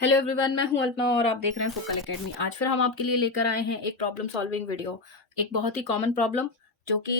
Hello everyone, मैं हूं अल्पना और आप देख रहे हैं फोकल एकेडमी। आज फिर हम आपके लिए लेकर आए हैं एक प्रॉब्लम सॉल्विंग वीडियो। एक बहुत ही कॉमन प्रॉब्लम जो कि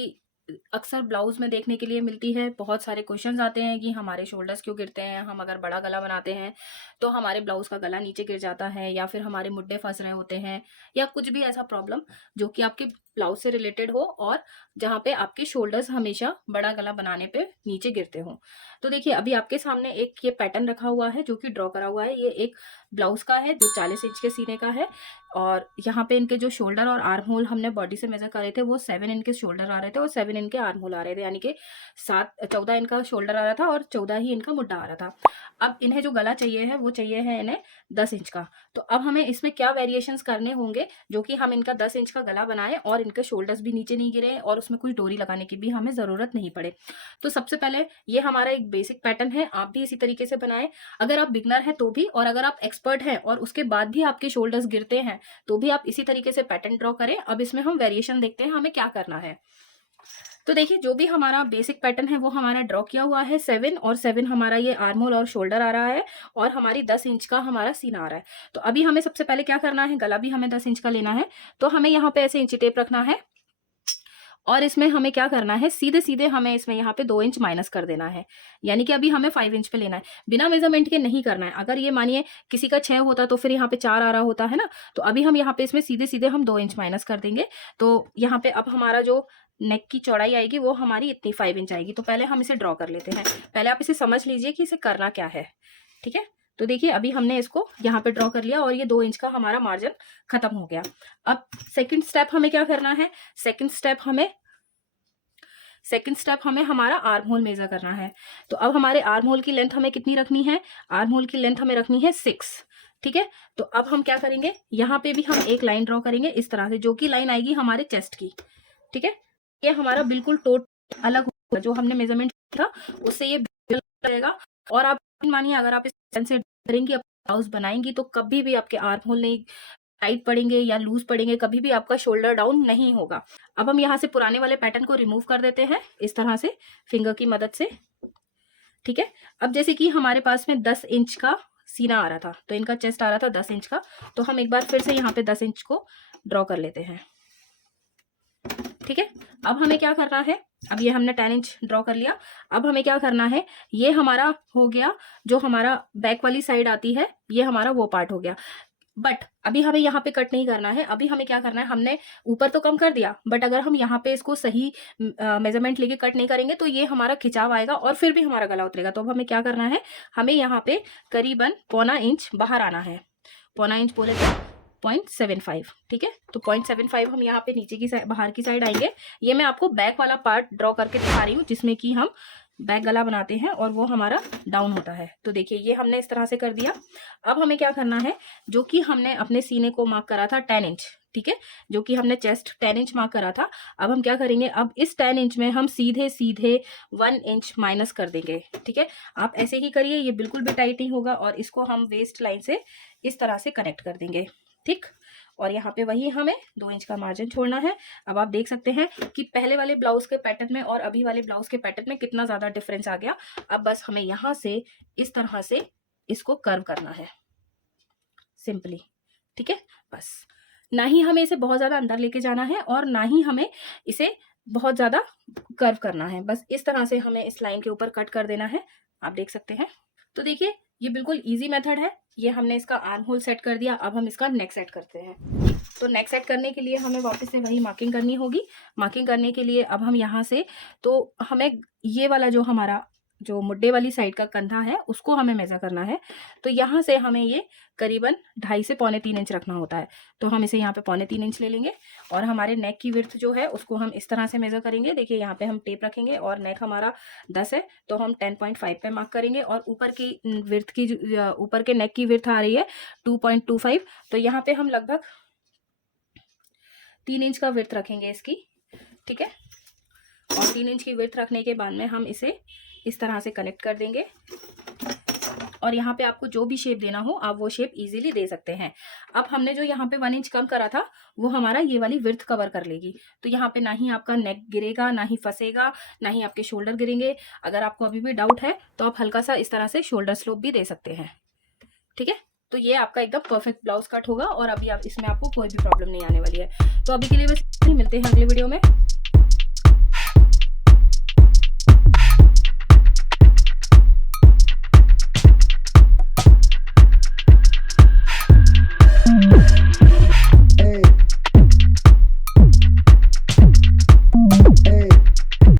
अक्सर ब्लाउज में देखने के लिए मिलती है। बहुत सारे क्वेश्चंस आते हैं कि हमारे शोल्डर्स क्यों गिरते हैं, हम अगर बड़ा गला बनाते हैं तो हमारे ब्लाउज का गला नीचे गिर जाता है, या फिर हमारे मुड्डे फंस रहे होते हैं, या कुछ भी ऐसा प्रॉब्लम जो कि आपके ब्लाउज से रिलेटेड हो और जहाँ पे आपके शोल्डर्स हमेशा बड़ा गला बनाने पे नीचे गिरते हो। तो देखिए, अभी आपके सामने एक ये पैटर्न रखा हुआ है जो कि ड्रॉ करा हुआ है। ये एक ब्लाउज का है जो 40 इंच के सीने का है, और यहाँ पे इनके जो शोल्डर और आर्म होल हमने बॉडी से मेजर करे थे वो 7 इनके शोल्डर आ रहे थे और 7 इनके आर्म होल आ रहे थे, यानी कि 14 इनका शोल्डर आ रहा था और 14 ही इनका मुड्डा आ रहा था। अब इन्हें जो गला चाहिए है वो चाहिए है इन्हें 10 इंच का। तो अब हमें इसमें क्या वेरिएशंस करने होंगे जो कि हम इनका 10 इंच का गला बनाए और इनके शोल्डर्स भी नीचे नहीं गिरे और उसमें कुछ डोरी लगाने की भी हमें जरूरत नहीं पड़े। तो सबसे पहले ये हमारा एक बेसिक पैटर्न है, आप भी इसी तरीके से बनाएं। अगर आप बिगनर हैं तो भी, और अगर आप एक्सपर्ट हैं और उसके बाद भी आपके शोल्डर्स गिरते हैं तो भी आप इसी तरीके से पैटर्न ड्रॉ करें। अब इसमें हम वेरिएशन देखते हैं हमें क्या करना है। तो देखिए, जो भी हमारा बेसिक पैटर्न है वो हमारा ड्रॉ किया हुआ है 7, और 7 हमारा ये आर्म होल और शोल्डर आ रहा है, और हमारी 10 इंच का हमारा सीना आ रहा है। तो अभी हमें सबसे पहले क्या करना है, गला भी हमें 10 इंच का लेना है। तो हमें यहाँ पे ऐसे इंची टेप रखना है, और इसमें हमें क्या करना है, सीधे सीधे हमें इसमें यहाँ पे 2 इंच माइनस कर देना है। यानी कि अभी हमें 5 इंच पे लेना है, बिना मेजरमेंट के नहीं करना है। अगर ये मानिए किसी का 6 होता तो फिर यहाँ पे 4 आ रहा होता है ना, तो अभी हम यहाँ पे इसमें सीधे सीधे हम 2 इंच माइनस कर देंगे। तो यहाँ पे अब हमारा जो नेक की चौड़ाई आएगी वो हमारी इतनी 5 इंच आएगी। तो पहले हम इसे ड्रॉ कर लेते हैं। पहले आप इसे समझ लीजिए कि इसे करना क्या है, ठीक है। तो देखिए, अभी हमने इसको यहाँ पे ड्रॉ कर लिया और ये 2 इंच का हमारा मार्जिन खत्म हो गया। अब सेकंड स्टेप हमें क्या करना है, सेकंड स्टेप हमें हमारा आर्म होल मेजर करना है। तो अब हमारे आर्म होल की लेंथ हमें कितनी रखनी है, आर्म होल की लेंथ हमें रखनी है 6, ठीक है। तो अब हम क्या करेंगे, यहाँ पे भी हम एक लाइन ड्रॉ करेंगे इस तरह से, जो कि लाइन आएगी हमारे चेस्ट की, ठीक है। ये हमारा बिल्कुल टोट अलग होगा, जो हमने मेजरमेंट था उससे ये बिल्कुल अलग रहेगा। और आप मानिए, अगर आप इस लाइन से करेंगी, ब्लाउज बनाएंगी, तो कभी भी आपके आर्म होल नहीं टाइट पड़ेंगे या लूज पड़ेंगे, कभी भी आपका शोल्डर डाउन नहीं होगा। अब हम यहाँ से पुराने वाले पैटर्न को रिमूव कर देते हैं इस तरह से फिंगर की मदद से, ठीक है। अब जैसे कि हमारे पास में 10 इंच का सीना आ रहा था, तो इनका चेस्ट आ रहा था 10 इंच का, तो हम एक बार फिर से यहाँ पे 10 इंच को ड्रॉ कर लेते हैं, ठीक है। अब हमें क्या करना है, अब ये हमने 10 इंच ड्रॉ कर लिया। अब हमें क्या करना है, ये हमारा हो गया, जो हमारा बैक वाली साइड आती है ये हमारा वो पार्ट हो गया। बट अभी हमें यहाँ पे कट नहीं करना है। अभी हमें क्या करना है, हमने ऊपर तो कम कर दिया, बट अगर हम यहाँ पे इसको सही मेजरमेंट लेके कट नहीं करेंगे तो ये हमारा खिंचाव आएगा और फिर भी हमारा गला उतरेगा। तो अब हमें क्या करना है, हमें यहाँ पे करीबन पौना इंच बाहर आना है। पौना इंच बोले तो 0.75, ठीक है। तो 0.75 हम यहाँ पे नीचे की साइड, बाहर की साइड आएंगे। ये मैं आपको बैक वाला पार्ट ड्रॉ करके दिखा रही हूँ जिसमें कि हम बैक गला बनाते हैं और वो हमारा डाउन होता है। तो देखिए, ये हमने इस तरह से कर दिया। अब हमें क्या करना है, जो कि हमने अपने सीने को मार्क करा था 10 इंच, ठीक है, जो कि हमने चेस्ट 10 इंच मार्क करा था। अब हम क्या करेंगे, अब इस 10 इंच में हम सीधे सीधे 1 इंच माइनस कर देंगे, ठीक है। आप ऐसे ही करिए, ये बिल्कुल भी टाइट नहीं होगा, और इसको हम वेस्ट लाइन से इस तरह से कनेक्ट कर देंगे, ठीक। और यहाँ पे वही हमें 2 इंच का मार्जिन छोड़ना है। अब आप देख सकते हैं कि पहले वाले ब्लाउज के पैटर्न में और अभी वाले ब्लाउज के पैटर्न में कितना ज्यादा डिफरेंस आ गया। अब बस हमें यहाँ से इस तरह से इसको कर्व करना है सिंपली, ठीक है। बस, ना ही हमें इसे बहुत ज्यादा अंदर लेके जाना है और ना ही हमें इसे बहुत ज्यादा कर्व करना है। बस इस तरह से हमें इस लाइन के ऊपर कट कर देना है, आप देख सकते हैं। तो देखिए, ये बिल्कुल इजी मेथड है। ये हमने इसका आर्म होल सेट कर दिया। अब हम इसका नेक सेट करते हैं। तो नेक सेट करने के लिए हमें वापस से वही मार्किंग करनी होगी। मार्किंग करने के लिए अब हम यहाँ से, तो हमें ये वाला जो हमारा जो मुड्डे वाली साइड का कंधा है उसको हमें मेजर करना है। तो यहाँ से हमें ये करीबन 2.5 से 3.25 इंच रखना होता है। तो हम इसे यहाँ पे 3.25 इंच ले लेंगे, और हमारे नेक की विड्थ जो है उसको हम इस तरह से मेजर करेंगे। देखिए, यहाँ पे हम टेप रखेंगे और नेक हमारा 10 है, तो हम 10.5 पे मार्क करेंगे, और ऊपर की विड्थ की ऊपर के नेक की विड्थ आ रही है 2.25। तो यहाँ पे हम लगभग 3 इंच का विड्थ रखेंगे इसकी, ठीक है। और 3 इंच की विड्थ रखने के बाद में हम इसे इस तरह से कनेक्ट कर देंगे, और यहाँ पे आपको जो भी शेप देना हो आप वो शेप इजीली दे सकते हैं। अब हमने जो यहाँ पे 1 इंच कम करा था वो हमारा ये वाली विड्थ कवर कर लेगी। तो यहाँ पे ना ही आपका नेक गिरेगा, ना ही फंसेगा, ना ही आपके शोल्डर गिरेंगे। अगर आपको अभी भी डाउट है तो आप हल्का सा इस तरह से शोल्डर स्लोप भी दे सकते हैं, ठीक है। तो ये आपका एकदम परफेक्ट ब्लाउज कट होगा और अभी आप इसमें आपको कोई भी प्रॉब्लम नहीं आने वाली है। तो अभी के लिए बस मिलते हैं अगले वीडियो में।